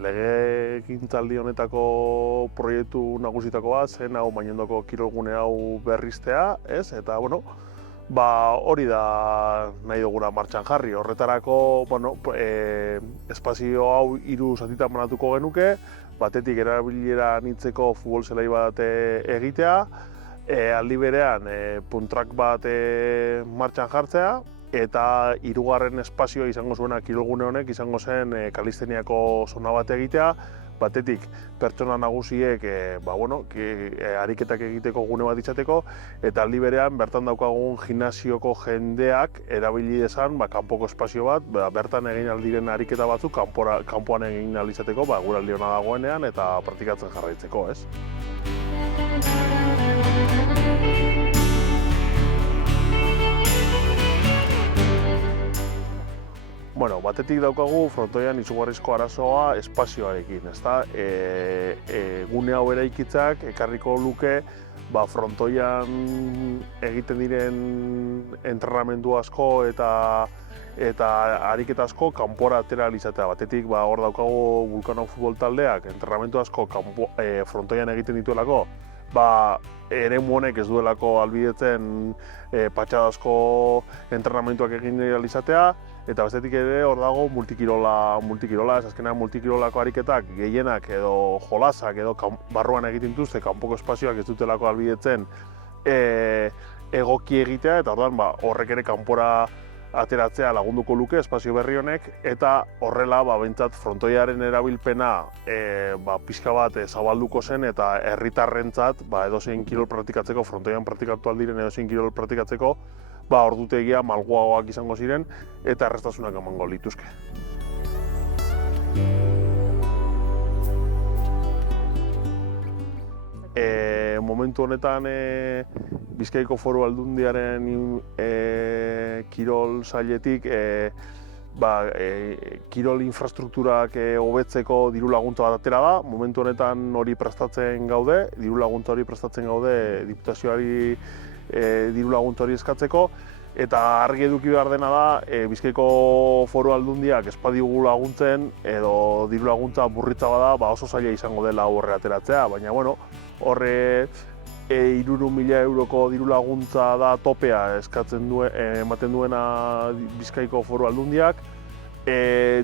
legegintzaldi honetako proiektu nagusitako bat, zen hau Mañondoko kirolgune hau berriztea, ez? Eta, bueno, hori da nahi duguna martxan jarri. Horretarako, espazio hau 3 zatitan banatuko genuke, batetik erabilera anitzeko futbol zelai bat egitea, aldi berean puntrak bat martxan jartzea, eta 3. espazioa izango zuena kirolgune honek izango zen kalisteniako zona bat egitea, batetik pertsona nagusiek ariketak egiteko gune bat izateko, eta aldi berean bertan daukagun gimnasioko jendeak erabili dezan kanpoko espazio bat, bertan egin aldiren ariketa batzuk kanpoan egin ahal izateko, guraldi hona dagoenean eta praktikatzen jarraitzeko, ez? Batetik daukagu frontoian izugarrizko arazoa espazioarekin, ezta? Gune hau eraikitzak ekarriko luke frontoian egiten diren entrenamendu asko eta ariketa asko kanpora atera ahal izatea. Batetik hor daukagu Vulcano futbol taldeak entrenamendu asko frontoian egiten dituelako, eremu honek ez duelako ahalbidetzen patxadazko entrenamenduak egin ahal izatea, eta bestetik ere hor dago multikirola, ez azkenean multikirolako ariketak gehienak edo jolasak edo barruan egiten dituzte, kanpoko espazioak ez dutelako ahalbidetzen egoki egitea, eta orduan horrek ere kanpora ateratzea lagunduko luke espazio berri honek, eta horrela behintzat frontoiaren erabilpena pixka bat zabalduko zen, eta herritarrentzat edozein kirol praktikatzeko, frontoian praktikatu aldiren edozein kirol praktikatzeko, ordutegia malguagoak izango ziren eta erraztasunak emango lituzke. Momentu honetan Bizkaiko Foru Aldundiaren kirol sailetik kirol infrastrukturak hobetzeko diru laguntza bat atera da. Momentu honetan hori prestatzen gaude, diru laguntza hori prestatzen gaude diputazioari diru laguntza hori eskatzeko, eta argi eduki behar dena da Bizkaiko Foru Aldundiak ez badigu laguntzen edo diru laguntza burritza bada oso zaila izango dela horre ateratzea, baina horre 300.000 euroko diru laguntza da topea ematen duena Bizkaiko Foru Aldundiak.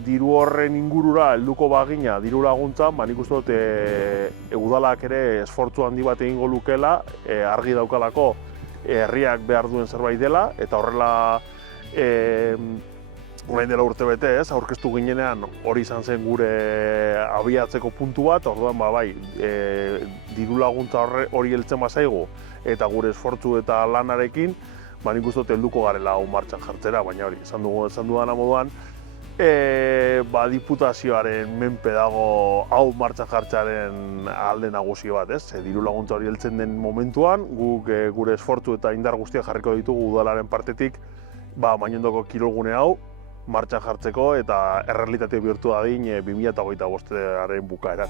Diru horren ingurura helduko bagina diru laguntza, nik uste dut udalak ere esfortzu handi bat egingo lukela, argi daukalako herriak behar duen zerbait dela, eta horrela orain dela urtebete, aurkeztu ginenean hori izan zen gure abiatzeko puntu bat, orduan diru laguntza hori heltzen bazaigu eta gure esfortzu eta lanarekin, nik uste dut helduko garela hau martxan jartzera, baina hori, esan dudana moduan, diputazioaren menpe dago hau martxan jartzearen alde nagusi bat, diru laguntza hori heltzen den momentuan, guk gure esfortzu eta indar guztiak jarriko ditugu udalaren partetik Mañondoko kirolgune hau martxan jartzeko eta errealitate bihurtu dadin 2025aren bukaeran.